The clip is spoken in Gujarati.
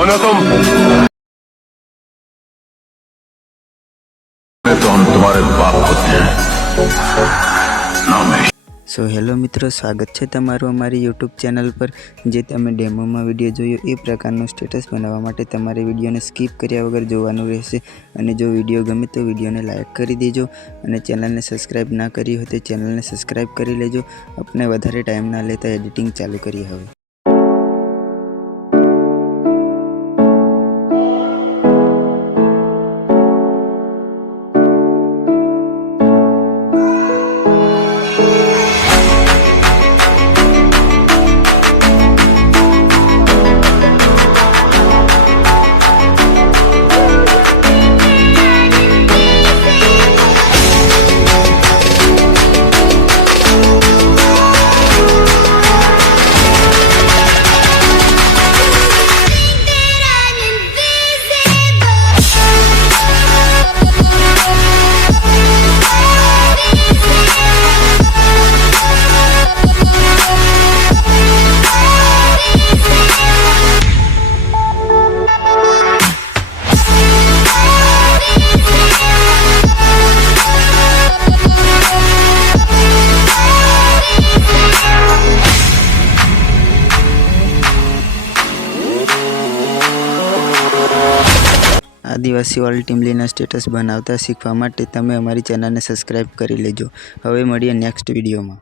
कौन हो तुम? तो हम तुम्हारे बाप होते हैं। नाम है। સો હેલો મિત્રો, સ્વાગત છે તમારું અમારી યુટ્યુબ ચેનલ પર। જે તમે ડેમોમાં વિડીયો જોયો એ પ્રકારનું સ્ટેટસ બનાવવા માટે તમારે વિડીયોને સ્કીપ કર્યા વગર જોવાનું રહેશે। અને જો વિડીયો ગમે તો વિડીયોને લાઇક કરી દેજો અને ચેનલને સબસ્ક્રાઈબ ના કરી હોય તો ચેનલને સબસ્ક્રાઈબ કરી લેજો। આપણે વધારે ટાઈમ ના લેતા એડિટિંગ ચાલુ કરીએ હવે। આદિવાસી ઓલ ટીમલીના સ્ટેટસ બનાવતા શીખવા માટે તમે અમારી ચેનલને સબસ્ક્રાઈબ કરી લેજો। હવે મળીએ નેક્સ્ટ વિડીયોમાં।